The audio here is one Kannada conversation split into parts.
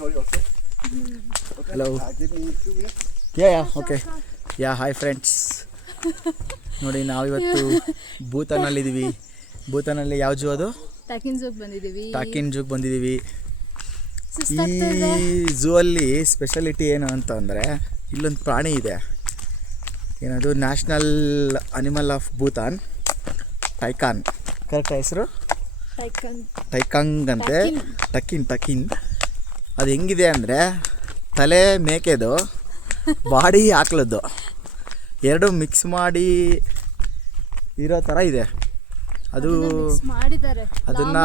story also. Okay. Hello. Give me 2 minutes. Yeah, okay. Yeah, hi friends. ನೋಡಿ ನಾವಿವತ್ತು ಭೂತಾನಲ್ಲಿದ್ದೀವಿ. ಭೂತಾನಲ್ಲಿ ಯಾವ ಜೂ ಅದು? ಟಾಕಿನ್ ಜೂಗೆ ಬಂದಿದ್ದೀವಿ. ಈ ಝೂ ಅಲ್ಲಿ ಸ್ಪೆಷಾಲಿಟಿ ಏನು ಅಂತ ಅಂದರೆ ಇಲ್ಲೊಂದು ಪ್ರಾಣಿ ಇದೆ. ಏನದು national animal of Bhutan, TiECon. Correct ಹೆಸರು ಟೈಕಾಂಗ್ ಅಂತೆ. ಟಕಿನ್. ಅದು ಹೆಂಗಿದೆ ಅಂದರೆ ತಲೆ ಮೇಕೆದು, ಬಾಡಿ ಆಕಳದ್ದು, ಎರಡು ಮಿಕ್ಸ್ ಮಾಡಿ ಇರೋ ಥರ ಇದೆ. ಅದು ಅದನ್ನು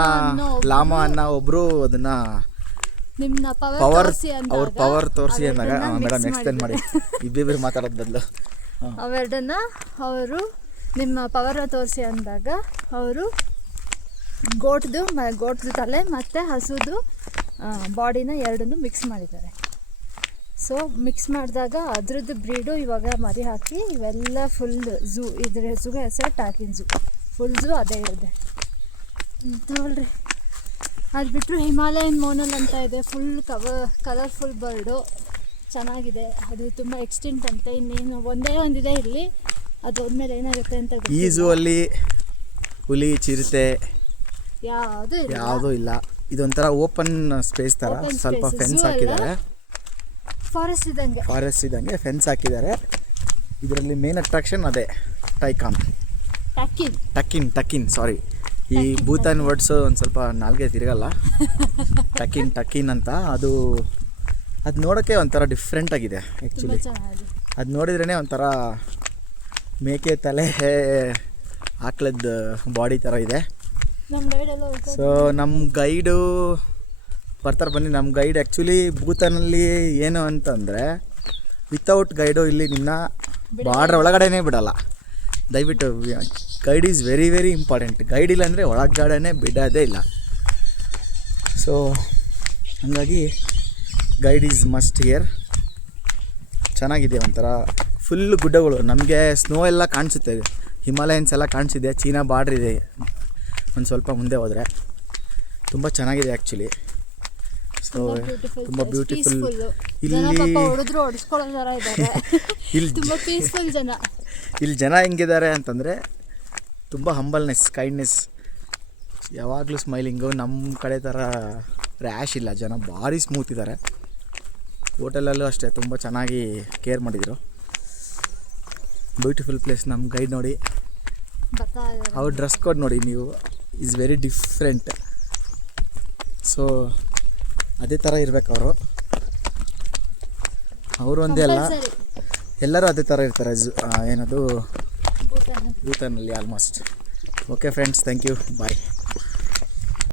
ಲಾಮಾ ಅನ್ನೋ ಒಬ್ಬರು ಅದನ್ನು ಪವರ್ ತೋರಿಸಿ ಅಂದಾಗ ಮೇಡಮ್ ಎಕ್ಸ್ಪ್ಲೇನ್ ಮಾಡಿ, ಇಬ್ಬಿಬ್ಬರು ಮಾತಾಡೋದು ಬದಲು ಅವೆರಡನ್ನ ಅವರು ನಿಮ್ಮ ಪವರ್ ತೋರಿಸಿ ಅಂದಾಗ ಅವರು ಗೋಟ್ದು ತಲೆ ಮತ್ತು ಹಸುದು ಬಾಡಿನ ಎರಡನ್ನೂ ಮಿಕ್ಸ್ ಮಾಡಿದ್ದಾರೆ. ಸೊ ಮಿಕ್ಸ್ ಮಾಡಿದಾಗ ಅದ್ರದ್ದು ಬ್ರೀಡು ಇವಾಗ ಮರಿ ಹಾಕಿ ಇವೆಲ್ಲ ಫುಲ್ ಝೂ, ಇದ್ರ ಝೂಗೆ ಹೆಸರು ಟಾಕಿನ್ ಝೂ. ಫುಲ್ ಝೂ ಅದೇ ಇದೆ ತಗೊಳ್ರಿ. ಅದು ಬಿಟ್ಟರು ಹಿಮಾಲಯನ್ ಮೋನಲ್ ಅಂತ ಇದೆ, ಫುಲ್ ಕಲರ್ಫುಲ್ ಬರ್ಡು, ಚೆನ್ನಾಗಿದೆ. ಅದು ತುಂಬ ಎಕ್ಸ್ಟೆಂಟ್ ಅಂತ. ಇನ್ನೇನು ಒಂದೇ ಒಂದಿದೆ ಇಲ್ಲಿ, ಅದು ಹೋದ್ಮೇಲೆ ಏನಾಗುತ್ತೆ ಅಂತ ಈ ಝೂ ಅಲ್ಲಿ ಹುಲಿ, ಚಿರತೆ ಯಾವುದೂ ಇಲ್ಲ. ಇದೊಂಥರ ಓಪನ್ ಸ್ಪೇಸ್ ಥರ, ಸ್ವಲ್ಪ ಫೆನ್ಸ್ ಹಾಕಿದ್ದಾರೆ. ಫಾರೆಸ್ಟ್ ಇದ್ದಂಗೆ ಫೆನ್ಸ್ ಹಾಕಿದ್ದಾರೆ. ಇದರಲ್ಲಿ ಮೇನ್ ಅಟ್ರಾಕ್ಷನ್ ಅದೇ ಟಕಿನ್. ಸಾರಿ, ಈ ಭೂತಾನ್ ವರ್ಡ್ಸು ಒಂದು ಸ್ವಲ್ಪ ನಾಲ್ಗೆ ತಿರುಗಲ್ಲ. ಟಕಿನ್ ಅಂತ ಅದು ನೋಡೋಕ್ಕೆ ಒಂಥರ ಡಿಫ್ರೆಂಟ್ ಆಗಿದೆ ಆ್ಯಕ್ಚುಲಿ. ಅದು ನೋಡಿದ್ರೇ ಒಂಥರ ಮೇಕೆ ತಲೆ ಆಕಳದ ಬಾಡಿ ಥರ ಇದೆ. ಸೊ ನಮ್ಮ ಗೈಡು ಬರ್ತಾರೆ ಬನ್ನಿ. ನಮ್ಮ ಗೈಡ್ ಆ್ಯಕ್ಚುಲಿ ಭೂತಾನಲ್ಲಿ ಏನು ಅಂತಂದರೆ ವಿತೌಟ್ ಗೈಡು ಇಲ್ಲಿ ನಿನ್ನ ಬಾರ್ಡ್ರ್ ಒಳಗಡೆನೇ ಬಿಡಲ್ಲ. ದಯವಿಟ್ಟು guide is very very important. Guide ಇಲ್ಲ ಅಂದರೆ ಒಳಗಡೆ ಬಿಡೋದೇ ಇಲ್ಲ. ಸೊ ಹಾಗಾಗಿ ಗೈಡ್ ಈಸ್ ಮಸ್ಟ್ ಹಿಯರ್. ಚೆನ್ನಾಗಿದೆ, ಒಂಥರ ಫುಲ್ ಗುಡ್ಡಗಳು. ನಮಗೆ ಸ್ನೋ ಎಲ್ಲ ಕಾಣಿಸುತ್ತೆ, ಹಿಮಾಲಯನ್ಸ್ ಎಲ್ಲ ಕಾಣಿಸಿದೆ. ಚೀನಾ ಬಾರ್ಡ್ರ್ ಇದೆ ಒಂದು ಸ್ವಲ್ಪ ಮುಂದೆ ಹೋದರೆ. ತುಂಬ ಚೆನ್ನಾಗಿದೆ ಆ್ಯಕ್ಚುಲಿ. ಸೊ ತುಂಬ ಬ್ಯೂಟಿಫುಲ್. ಇಲ್ಲಿ ಜನ ಹೆಂಗಿದ್ದಾರೆ ಅಂತಂದರೆ ತುಂಬ ಹಂಬಲ್ನೆಸ್, ಕೈಂಡ್ನೆಸ್, ಯಾವಾಗಲೂ ಸ್ಮೈಲಿಂಗು. ನಮ್ಮ ಕಡೆ ಥರ ರ್ಯಾಶ್ ಇಲ್ಲ. ಜನ ಭಾರಿ ಸ್ಮೂತ್ ಇದ್ದಾರೆ. ಹೋಟೆಲಲ್ಲೂ ಅಷ್ಟೇ ತುಂಬ ಚೆನ್ನಾಗಿ ಕೇರ್ ಮಾಡಿದರು. Beautiful place. ನಮ್ಮ ಗೈಡ್ ನೋಡಿ, ಅವ್ರ ಡ್ರೆಸ್ ಕೋಡ್ ನೋಡಿ ನೀವು, ಈಸ್ ವೆರಿ ಡಿಫ್ರೆಂಟ್. ಸೊ ಅದೇ ಥರ ಇರಬೇಕು ಅವರು ಒಂದೇ ಅಲ್ಲ, ಎಲ್ಲರೂ ಅದೇ ಥರ ಇರ್ತಾರೆ. ಏನದು ಭೂತಾನಲ್ಲಿ almost. Okay friends, thank you, bye.